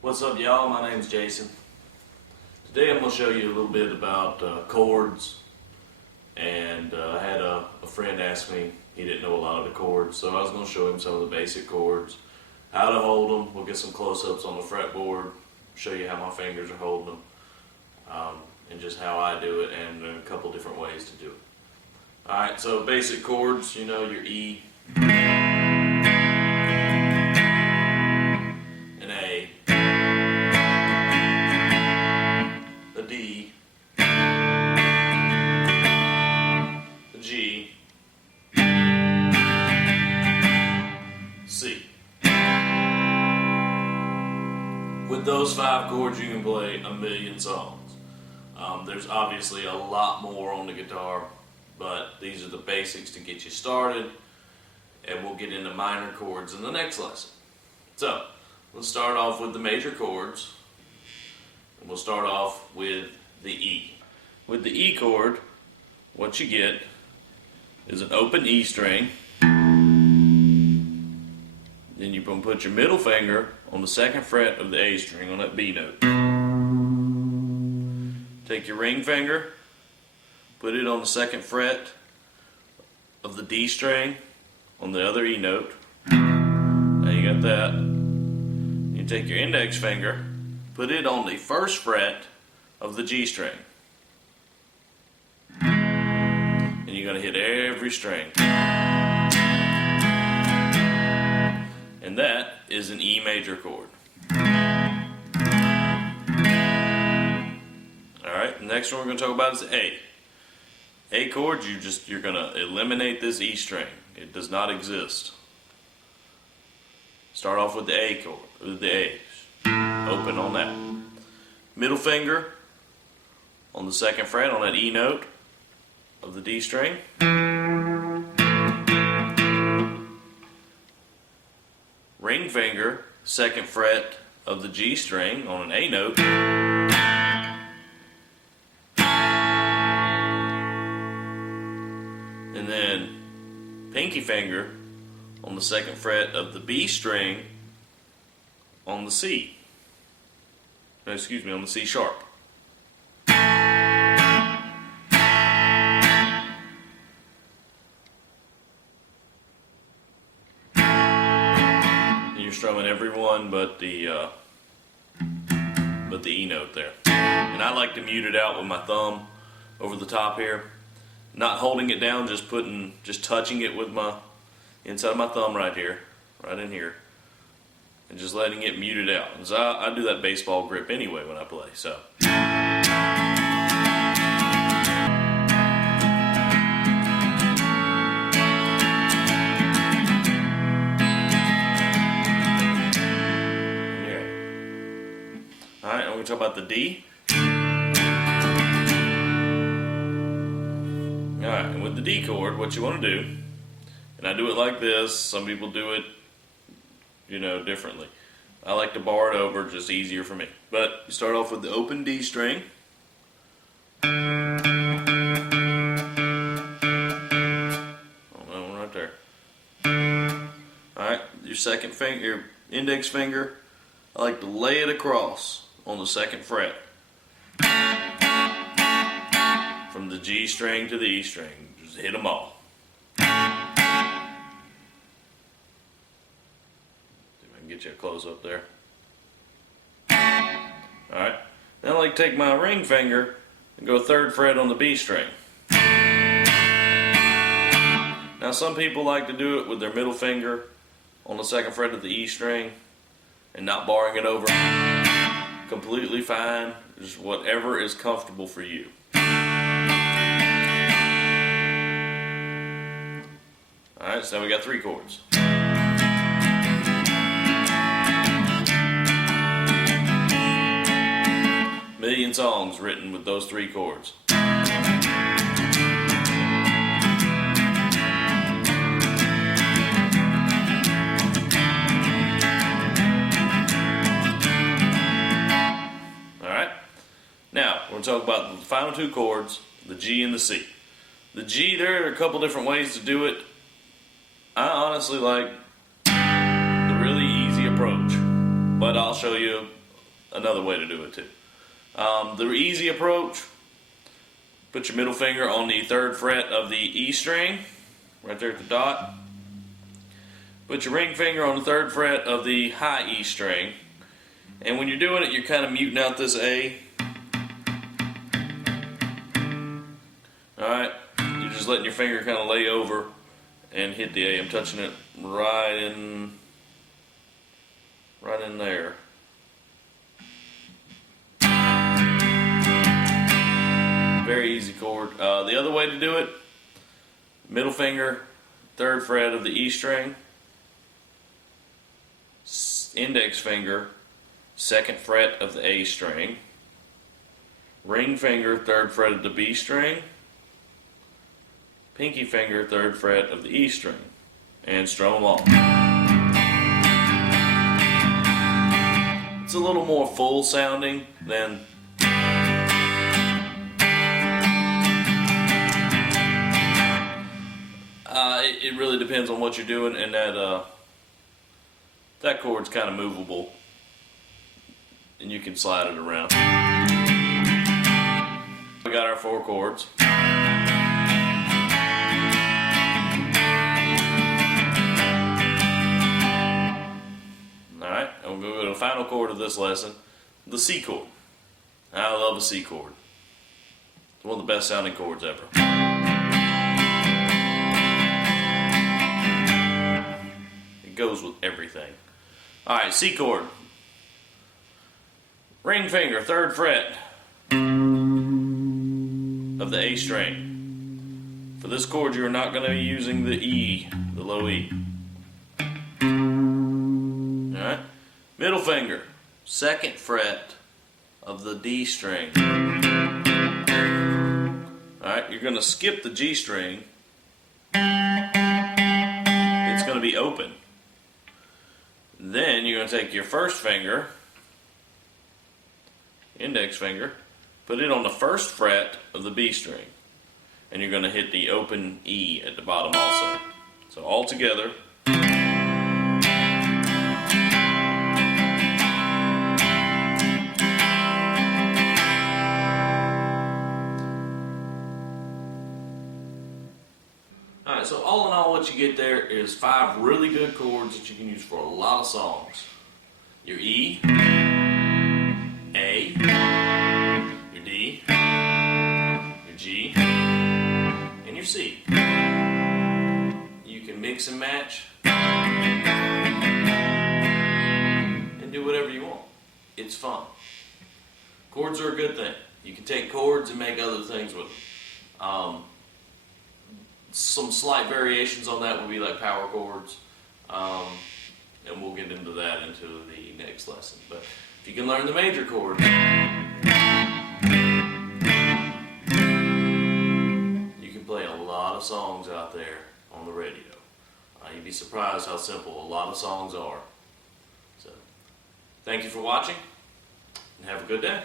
What's up, y'all? My name's Jason. Today I'm going to show you a little bit about chords. And I had a friend ask me, he didn't know a lot of the chords, so I was going to show him some of the basic chords, how to hold them. We'll get some close-ups on the fretboard, show you how my fingers are holding them, and just how I do it, and a couple different ways to do it. Alright, so basic chords, you know, your E, an A, a D, a G, C. With those 5 chords you can play a million songs. There's obviously a lot more on the guitar, but these are the basics to get you started, and we'll get into minor chords in the next lesson. So, let's start off with the major chords, and we'll start off with the E. With the E chord, what you get is an open E string. Then you're going to put your middle finger on the 2nd fret of the A string on that B note. Take your ring finger, put it on the 2nd fret of the D string on the other E note. Now you got that. You take your index finger, put it on the 1st fret of the G string. And you're going to hit every string. And that is an E major chord. Alright, the next one we're going to talk about is A. A chord, you're going to eliminate this E string. It does not exist. Start off with the A chord, with the A. Open on that. Middle finger on the 2nd fret on that E note of the D string. Ring finger, 2nd fret of the G string on an A note. And then pinky finger on the 2nd fret of the B string on the C. No, excuse me, on the C sharp. You're strumming every one but the E note there. And I like to mute it out with my thumb over the top here. Not holding it down, just touching it with my inside of my thumb right here, right in here, and just letting it mute it out. So I do that baseball grip anyway when I play. So. Alright, I'm going to talk about the D. Alright, and with the D chord, what you want to do, and I do it like this, some people do it, differently. I like to bar it over, just easier for me. But you start off with the open D string. Oh, that one right there. Alright, your 2nd finger, your index finger, I like to lay it across on the 2nd fret. From the G string to the E string. Just hit them all. See if I can get you a close up there. Alright. Then I like to take my ring finger and go 3rd fret on the B string. Now some people like to do it with their middle finger on the 2nd fret of the E string and not barring it over. Completely fine. Just whatever is comfortable for you. Alright, so now we got 3 chords. Million songs written with those 3 chords. Alright, now we're going to talk about the final 2 chords, the G and the C. The G, there are a couple different ways to do it. I honestly like the really easy approach, but I'll show you another way to do it too. The easy approach, put your middle finger on the 3rd fret of the E string, right there at the dot. Put your ring finger on the 3rd fret of the high E string. And when you're doing it, you're kind of muting out this A. Alright, you're just letting your finger kind of lay over and hit the A. I'm touching it right in there. Very easy chord. The other way to do it, middle finger, 3rd fret of the E string, index finger, 2nd fret of the A string, ring finger, 3rd fret of the B string, pinky finger, 3rd fret of the E string, and strum along. It's a little more full sounding than it really depends on what you're doing, and that chord's kind of movable, and you can slide it around. We got our 4 chords. Alright, and we'll go to the final chord of this lesson, the C chord. I love a C chord. It's one of the best sounding chords ever. It goes with everything. Alright, C chord. Ring finger, 3rd fret of the A string. For this chord, you're not going to be using the E, the low E. Alright? Middle finger, 2nd fret of the D string. Alright, you're going to skip the G string. It's going to be open. Then you're going to take your 1st finger, index finger, put it on the 1st fret of the B string, and you're going to hit the open E at the bottom also. So all together. Alright, so all in all, what you get there is 5 really good chords that you can use for a lot of songs. Your E, A, your D, your G, and your C. You can mix and match and do whatever you want. It's fun. Chords are a good thing. You can take chords and make other things with them. Some slight variations on that would be like power chords, and we'll get into that into the next lesson. But if you can learn the major chord, you can play a lot of songs out there on the radio. You'd be surprised how simple a lot of songs are. So, thank you for watching, and have a good day.